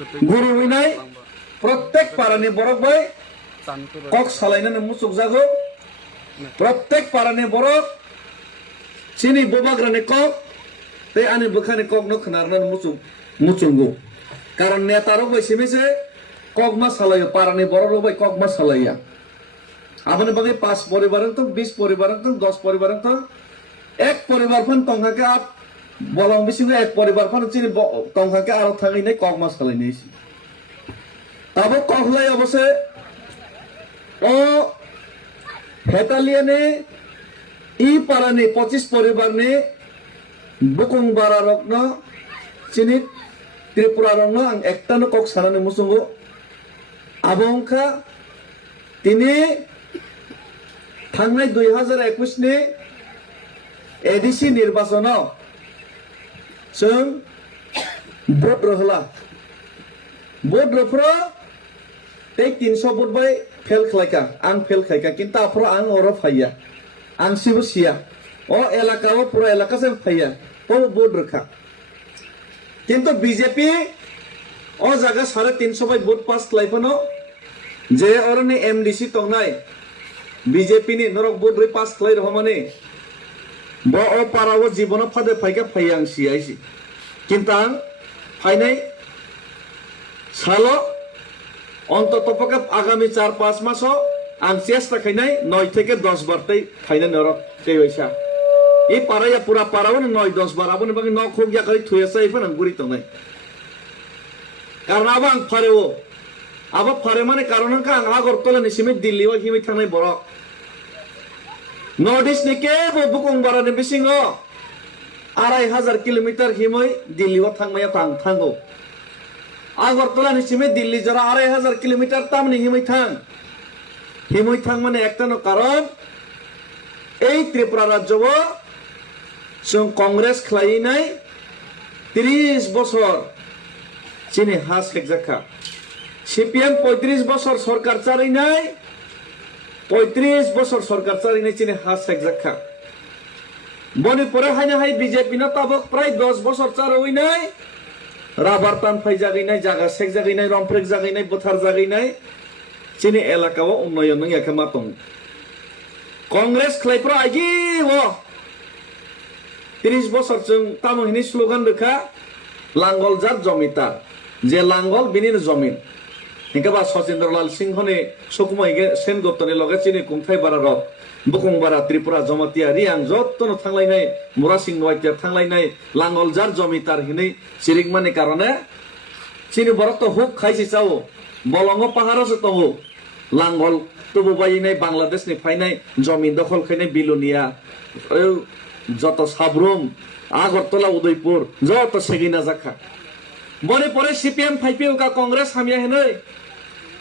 guru winai प्रत्येक पारानि borok bai kok salainani musuk jago प्रत्येक पारानि borok chini bobagrani kok tei ani bukhani kok no khnarnani muchungo karon netaro bai simise kok ma salayo parani borok bai kok ma salaya aboni bagai 5 poribar to 20 poribar to 10 poribar to ek poribar pun tongkhake ap bolong bisingo ek poribar pun chini tongkhake aro thangai nei kok ma salainai tabo kohlai obose o hetaliane I parani 25 poribar ni bukung bara rokno chini Tripura rokno ang ekta no kok sanani musungo abongka tini thangnai 2021 ni ADC nirbachono जों vote रहला vote रफ्रो ते 300 vote bye fail खलायका आं fail खायका किंतु Afro आं ओरो फाइया आं सिबो सिया ओ एलाकाओ पुरो एलाका से फाइया तो भोट रखा किंतु बीजेपी ओ जागा 350 बाय भोट पास खलायफनो जे ओरनि एमडीसी तंगनाय बीजेपी नि नरक भोट रे पास खलाय रहमाने बो ओ पारावो जीवन फादे फाइका फाइया आं सियाइसि किंतु आं फाइनाय सालो অন্ততপক্ষে আগামী 4-5 মাসও আং চেষ্টা খাইনাই 9 থেকে 10 বার তাই খাইনা নরক তেই হইছা এই পারায়া পুরা পারাও 9-10 বার আপনি বাকি ন খুব গিয়া খালি থুইয়াছে ইফান আং গুরি তংনাই কারণ আবাং ফারেও আবা ফারে মানে কারণ আং আগরতলা নিসিমে দিল্লি ও হিমি থাংনাই বড় নর্থ ইস্ট নিকে বুকুং বারানি বিসিংও 2500 কিলোমিটার হিমই দিল্লি ও থাংমায়া থাঙ্গো আগরতলা নিসিমে দিল্লি যারা 2500 কিলোমিটার তামনি হিমই থাং মানে একটানো কারণ এই ত্রিপুরা রাজ্য जों কংগ্রেস খাইনাই 30 বছর চিনি হাস একজাখা সিপিএম 35 বছর সরকার চালাইনাই 35 বছর সরকার চালাইনাই চিনি হাস একজাখা বনি পরে হাইনা হাই বিজেপি না তাবক প্রায় 10 বছর চালাইনাই রাবার টান ফাই জাগাইনাই জায়গা সেক জাগাইনাই রমপ্রেক জাগাইনাই বথার জাগাইনাই চিনি এলাকাও উন্নয়ন নং একা মাতং কংগ্রেস খাইপ্রা আইজি ও 30 বছর जों তামহিনি স্লোগান রেখা লাঙ্গল জাত জমিদার যে লাঙ্গল বিনির জমিন হিকাবা সচিন্দ্রলাল সিংহনে সুকুমাইগে সেনগুপ্তনি লগে চিনি কুংথাই বারা রক বুকুং বারা ত্রিপুরা জমাতিয়া রিয়াং যতন থাংলাইনাই মুরা সিং নয়তিয়া থাংলাইনাই লাঙ্গল জাত জমিদার হিনি সিরিকমানি কারণে চিনি বরত হুক খাইছি চাও বলঙ্গ পাহাড়ে তো লাঙ্গল তবু বাইনাই বাংলাদেশনি ফাইনাই জমিন দখল খাইনাই বিলুনিয়া যত সাবরুম আগরতলা উদয়পুর যত সেগিনা জাখা বনে পরে সিপিএম ফাইপিও কা কংগ্রেস হামিয়া হেনই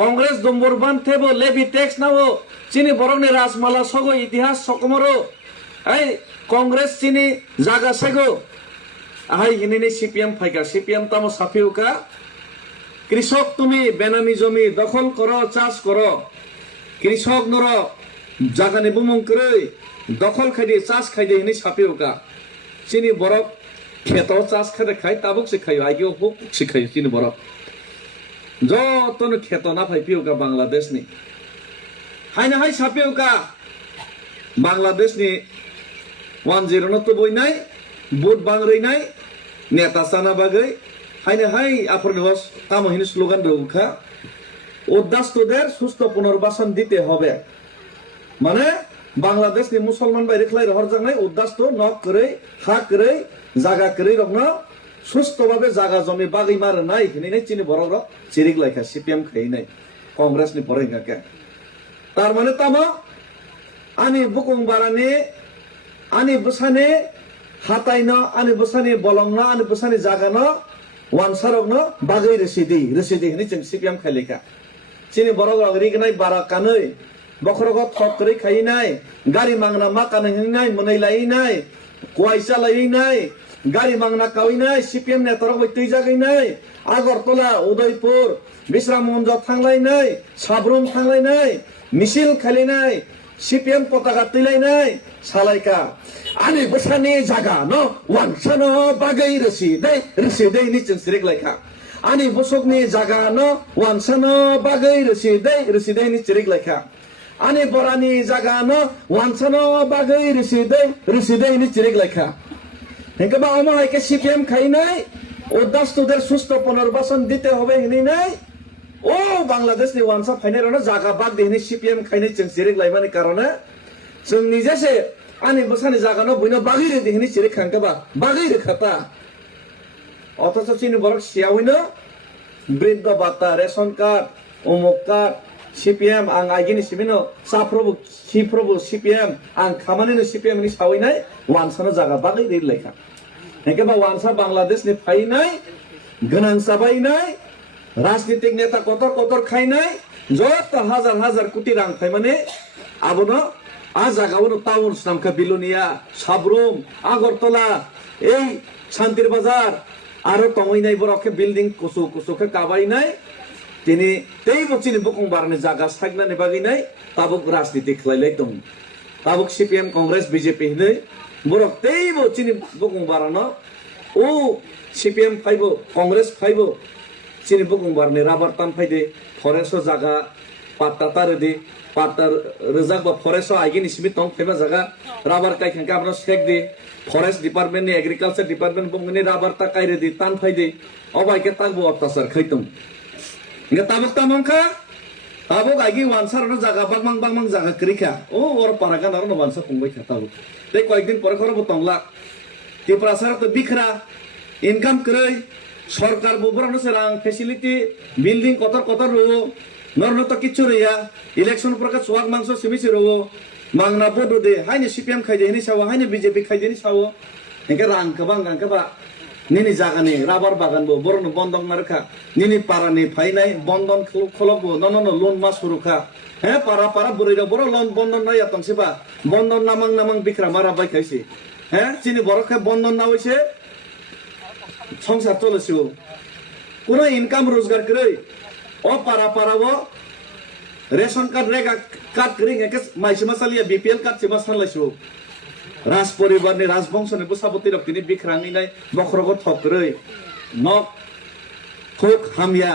কংগ্রেস দম্বরবান থেবো লেভি ট্যাক্স নাও চিনি বরংনি রাজমালা সগো ইতিহাস সকমরো এই কংগ্রেস চিনি জাগা সেগো আহাই হিনিনি সিপিএম ফাইকা সিপিএম তামো সাফিও কা কৃষক তুমি বেনামি জমি দখল করো চাষ করো কৃষক নর জাগানি বুমং করে দখল খাইদে চাষ খাইদে হিনি সাফিও কা চিনি বরক খেতো চাষ খাইদে খাই তাবুক শিখাইও আইগেও হুক শিখাইও চিনি বরক যতন খেতো না ফাইপিও কা বাংলাদেশ নি হাইনা হাই সাফিও কা বাংলাদেশ নি 10 ন তো বইনাই বুট বাংরইনাই নেতা সানা বাগৈ হাইনা হাই আফরনিবাস তামহিনি স্লোগান রৌখা উদ্দাস্তদের সুস্থ পুনর্বাসন দিতে হবে মানে বাংলাদেশ নি মুসলমান বাইরে খলাই রহর জাংনাই উদ্দাস্ত নক করে হা করে জায়গা করে রকম সুস্থভাবে জায়গা জমি বাগৈ মার নাই হিনি নাই চিনি বড় চিরিক লাইখা সিপিএম খাই নাই কংগ্রেস নি পরে গাকে তার মানে তামা আনি বুকুং বারানি আনি বসানে হাতাইনা আনি বসানি বলংনা আনি বসানি জাগানা ওয়ানসারকনো বাগৈ রেসিদি হিনি চিন সিপিএম খাই লেখা চিনি বড় রিগনাই বারা কাनै বখরগত থক করে খাই নাই গাড়ি মাংনা মা কাनै নাই মनै লাই নাই কোয়াইসা লাই নাই গাড়ি মাংনা কাউই নাই সিপিএম নেতারক বৈতৈ জাগাই নাই আগরতলা উদয়পুর বিশ্রাম মঞ্চ থাংলাই নাই সাবরুম থাংলাই নাই মিছিল খালি নাই সিপিএম পতাকা তুলাই নাই সালাইকা আনি বসানি জাগা ন ওয়ানসানো বাগৈ রেসি দেই Nissin সিরিক লাইখা ani bosokni jaga no wansano bagai residai ni chirik laika ani borani jaga no wansano bagai residai ni chirik laika hengka ba oma haike CPM খাইনাই ও দাসতুদের সুস্থ পুনর্বাসন দিতে হবে হিনি নাই ও বাংলাদেশনি ওয়ানসা ফাইনার না জায়গা বাদ দিহিনি CPM খাইনাই जों চিরিক লাইবানি কারণে जों নিজেসে আনি বসানি জায়গা ন বইনো বাগিরে দিহিনি চিরিক খাঙ্কা বা বাগিরে খাতা অথচ চিনি বরক সিয়াউইনো বৃদ্ধ ভাতা রেশন কার্ড অমুক card CPM ang agini sibino siprobu CPM ang kamani no CPM ni sawinai wansa no jaga bagai ri lekha hengke ba wansa Bangladesh ni phainai ganang sabainai rajnitik neta kotor khainai jot হাজার কোটি rang phaimane abono a jaga bono town namka bilonia sabrum agortola ei shantir bazar aro tomoinai borokhe building kusu khe kabainai তিনি তেই বচিনি বকং বারনে জায়গা সাগনানে বাগিনাই তাবুক রাজনীতি খেলাইলাই দং তাবুক CPM Congress BJP হিনে বরক তেই বচিনি বকং বারানো ও CPM ফাইবো Congress ফাইবো চিনি বকং বারনে rubber তান ফাইদে ফরেস্ট জায়গা পাত্তা তারেদি পাত্তা রেজাক বা ফরেস্ট আইগিনি সিমি তং ফাইবা জায়গা রাবার কাই খাঙ্কা আপনা শেক দে ফরেস্ট ডিপার্টমেন্ট নি এগ্রিকালচার ডিপার্টমেন্ট বংনি রাবার তা কাইরে দি তান ফাইদে অবাইকে তাকবো অত্যাচার খাইতম Ingat tabuk tamang ka, tabuk lagi wansar no jaga bang jaga kerika. Oh orang paragan orang no wansar pungbai ka tabuk. Dek kau ikdin pore koro botong lak. Di prasar tu bikra, income kerei, sarkar bubur no serang facility, building kotor ro, norno to kicu ya, election perkat suak mangso semisi ro, mangna bodo de, hanya CPM kaji ini sawo, hanya BJP kaji ini sawo. Ingat rang kebang. Nini jaga ni rabar bagan bo borno bondong narka nini para ni phainai bondon kholok bo no loan mas suruka he para burira boro loan bondon na yatong siba bondon namang bikra mara bai kaisi he chini borokhe bondon na hoise সংসার চলেছে কোনো income রোজগার করে ও para bo ration card Rega card করি একে মাইসি মাসালিয়া BPL card চিমা সানলাইছো রাজ পরিবারনি রাজবংশনি বসাবতি রক্তিনি বিখ্রাঙি নাই বখরগত থকরই knock খুক হামিয়া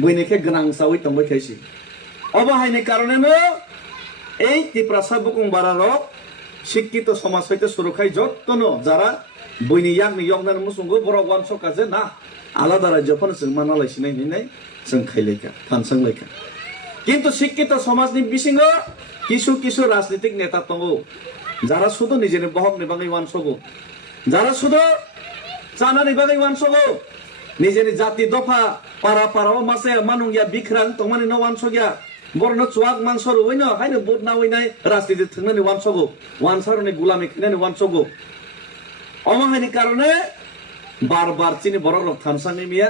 বইনিকে গনাং সাউই তংবাই খাইছি অবহাইনি কারণেনো এই ত্রিপ্রাসা বুকুং বারারক শিক্ষিত সমাজ হইতে সুরক্ষায় যত্ন যারা বইনি ইয়াগনি ইয়ংনান মুসুঙ্গো বড় ওয়ানস কাজে না আলাদা রাজ্যফোন जों মানালাইছিনাই নিনাই जों খাইলাইকা ফানসাংলাইকা কিন্তু শিক্ষিত সমাজনি বিসিঙ্গ কিছু রাজনৈতিক নেতা তঙ্গো যারা শুধু নিজের বহক নিবাঙ্গি ওয়ানসগো যারা শুধু চানা নিবাঙ্গি ওয়ানসগো নিজের জাতি দফা পারা মাসে মানুংয়া বিখ্রাং তমানি ন ওয়ানসগিয়া বরন চুয়াক মাংসর হইন হাইনো বুট না হইনাই রাজনীতি থাকনানি ওয়ানসগো ওয়ানসারনি গুলামি খাইনানি ওয়ানসগো অমাহাইনি কারণে বারবার চিনি বড় রক থানসাংনি মিয়া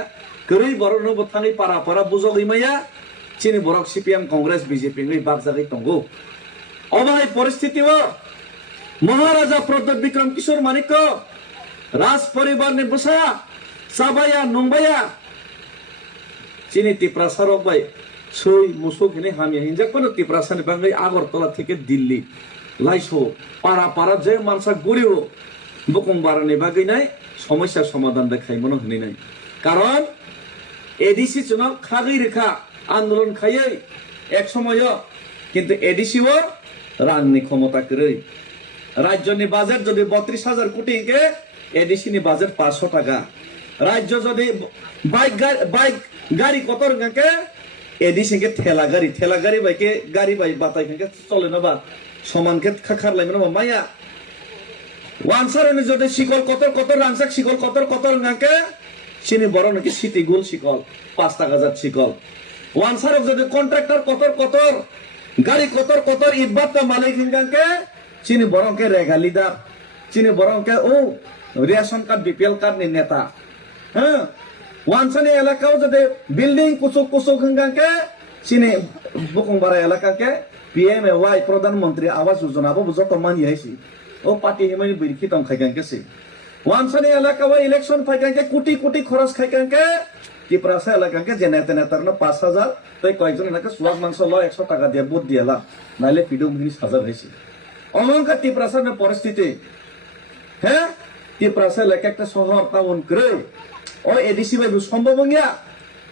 গরৈ বড় নব থাঙি পারা বুজগই মাইয়া চিনি বড়ক CPM কংগ্রেস BJP ni বাগজাগই তঙ্গো অমাহাই পরিস্থিতিও মহারাজা প্রদ্যোৎ বিক্রম কিশোর মানিক্য রাজ পরিবার নি বসায়া সাবায়া নংবায়া চিনি ত্রিপ্রাসার বাই সই মুসুক হিনে হামিয়া হিনজাক কোন ত্রিপ্রাসানি বাঙ্গাই আগরতলা থেকে দিল্লি লাইসো পারা যে মানসা গুড়িও বুকুং বারানি বাগৈ নাই সমস্যা সমাধান দেখাই মনে হনি নাই কারণ এডিসি চুন খাগৈ রেখা আন্দোলন খাইयै এক সময় কিন্তু এডিসিও রাংনি ক্ষমতা করেই রাজ্যনি বাজেট যদি 32,000 কোটি কে এডিসিনি বাজেট 500 টাকা রাজ্য যদি বাইক গাড়ি কত কে এডিসি কে ঠেলা গাড়ি বাইকে গাড়ি বাই বাতাই কে চলে না বা সমান কে খাখার লাইন না মাইয়া ওয়ানসারনি যদি শিকল কত রাংসাক শিকল কত কে চিনি বড় নাকি সিটি গোল শিকল 5 টাকা জাত শিকল ওয়ানসারক যদি কন্ট্রাক্টর কত গাড়ি কত ইটবাত মালিক হিংকে চিনি বরংকে রেগালিদা চিনি বরংকে ও রেশন কার্ড BPL কার্ড নি নেতা হ্যাঁ ওয়ানসানি এলাকাও যদি বিল্ডিং কুসুক হিংকে চিনি বুকুংবারা এলাকাকে PMAY প্রধানমন্ত্রী আবাস যোজনা বো যত মানি আইছি ও পার্টি হিমানি বিরকি তং খাইকানকে সি ওয়ানসানি এলাকাও ইলেকশন ফাইকানকে কোটি খরচ খাইকানকে ত্রিপ্রাসা এলাকাকে যে নেতার না 5,000 তাই কয়েকজন এলাকা সুয়াগ মাংস ল 100 টাকা দিয়ে বুট দিয়েলা নাইলে পিডুম 20,000 হয়েছে অমঙ্কা ত্রিপ্রাসার পরিস্থিতি হ্যাঁ ত্রিপ্রাসা এলাকা একটা শহর টাউন করে ও এডিসি ভাই সম্ভব গিয়া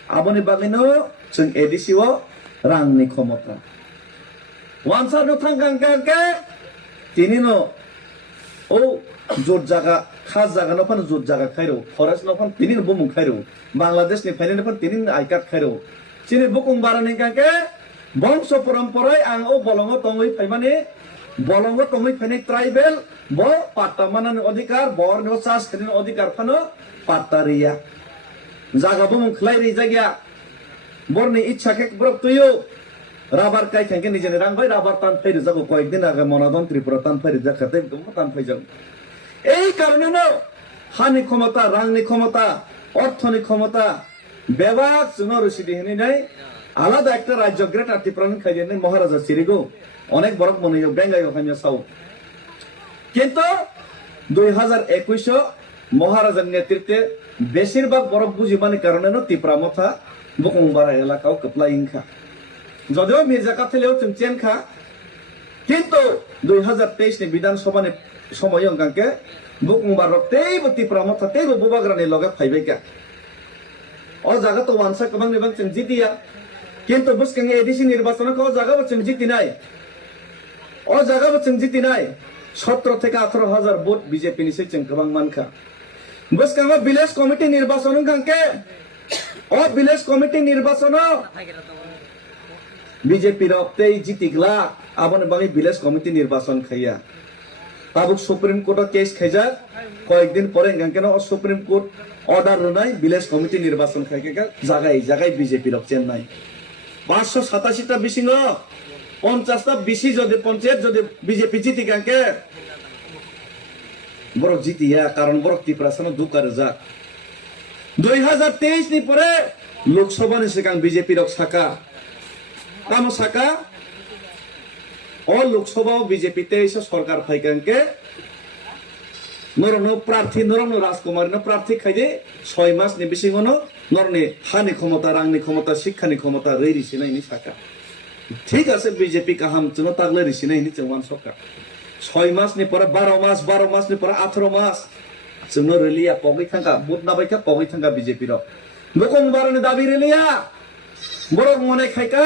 aboni bagino जों ADC o rangni khomota wansar no thangkang kangke tini no o jot jaga khas jaga no phan jot jaga khairo forest no phan tini no bumung khairo bangladesh ni phaine no phan tini no aikat khairo chini bukung barani kangke bongso paramporai ang o bolongo tongoi phaimani bolongo tongoi phaine tribal bo patta manan odhikar bor no chas khani odhikar phano pattaria jaga bumung khlai ri jagya borni ichha ke brok tuyo rabar kai thangke nijeni rang bai rabar tan phai jago koyekdin age monadon tripura tan phai jakate dum tan phai jago এই কারণে না হানি ক্ষমতা রাংনি ক্ষমতা অর্থনি ক্ষমতা বেবাক Juno Rashidi হেনি নাই আলাদা একটা রাজ্য গ্রেট আর্টিপ্রাণ খাইয়ে নেই মহারাজা সিরিগো অনেক বড় মনে হয় বেঙ্গাই ওখানে সাউ কিন্তু 2021 মহারাজার নেতৃত্বে বেশিরভাগ বরফ বুঝিবানি কারণে না তিপ্রা মথা বুকুংবারা এলাকাও কপলা ইনখা যদিও মির্জা কাথেলেও চেন খা কিন্তু 2023 নি বিধানসভা সময় অঙ্কাঙ্কে বুকুংবার তেইবো তিপ্রা মথা তেইবো বুবাগ্রানি লগে ফাইবাইকা ও জায়গা তো ওয়ানসা কবাং নিবাং চেন জিতিয়া কিন্তু বুসকাঙ্গে এডিসি নির্বাচন ও জায়গা বচেন জিতি নাই ও জায়গা বচেন জিতি নাই 17 থেকে 18,000 ভোট বিজেপি নিছে চেন কবাং মানখা বুসকাঙ্গে ভিলেজ কমিটি নির্বাচন কাঙ্কে ও ভিলেজ কমিটি নির্বাচন বিজেপি রক্তেই জিতিগলা আবনে বাঙি ভিলেজ কমিটি নির্বাচন খাইয়া তাবুক সুপ্রিম কোর্ট কেস খাইজা কয়েকদিন পরে গাঙ্কেন সুপ্রিম কোর্ট অর্ডার নাই ভিলেজ কমিটি নির্বাচন খাইকে জায়গায় জায়গায় বিজেপি রক চেন্নাই 587টা বেশি ন 50টা বেশি যদি পঞ্চায়েত যদি বিজেপি জিতি গাঙ্কে বড় জিতিয়া কারণ বড় ত্রিপুরাসন দুকারে যা 2023 নি পরে লোকসভা নি সিগাং বিজেপি রক সাকা কামো সাকা ও লোকসভা বিজেপি তে এসে সরকার ফাইকাঙ্কে নরনো প্রার্থী নরনো রাজকুমার প্রার্থী খাইদে 6 মাস নি বেশি গনো নরনে হানি ক্ষমতা রাংনি ক্ষমতা শিক্ষানি ক্ষমতা রেরি সিনাইনি সাকা ঠিক আছে বিজেপি কাহাম চুনো তাগলে রি সিনাইনি চৌমান সরকার 6 মাস নি পরে 12 মাস নি পরে 18 মাস চুনো রেলিয়া পগই থাকা বুট নাবাইকা পগই থাকা বিজেপি র বকং বারনে দাবি রেলিয়া বড় মনে খাইকা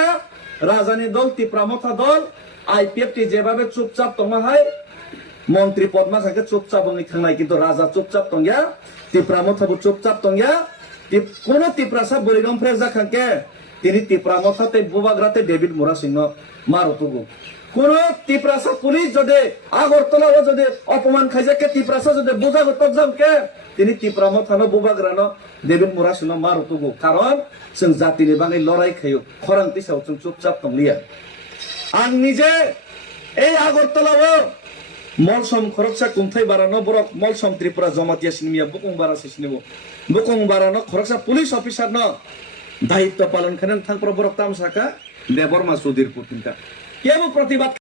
রাজধানী দল ত্রিপ্রামথা দল আইপিএফটি যেভাবে চুপচাপ তোমা হয় মন্ত্রী পদ্মা থাকে চুপচাপ থানায় কিন্তু রাজা চুপচাপ তঙ্গিয়া ত্রিপ্রামথাবু চুপচাপ তঙ্গিয়া কোন ত্রিপ্রাসা বরিগম ফ্রেজা খাঙ্কে তিনি ত্রিপ্রামথাতে বুবাগ্রাতে ডেভিড মোরা সিংহ মারতুগু কোন ত্রিপ্রাসা পুলিশ যদি আগরতলাও যদি অপমান খাইজাকে ত্রিপ্রাসা যদি বুঝাগো তবজামকে তিনি ত্রিপ্রামথানো বুবাগ্রানো ডেভিড মোরা সিংহ মারতুগু কারণ जों জাতিनि বাঙাই লড়াই খাইও খরাং তিসাও जों চুপচাপ তংলিয়া आं निजे ए আগরতলাও মলসম খরকসা কুমথাই বারানো বরক মলসম ত্রিপুরা জমাতিয়া সিনিয়া বুকুং বারা সিনিবো বুকুং বারানো খরকসা পুলিশ অফিসার ন দায়িত্ব পালন খানেন থাংপ্র বরক তামসাকা দেবর্মা সুধীর পুতিনকা কেবো প্রতিবাদ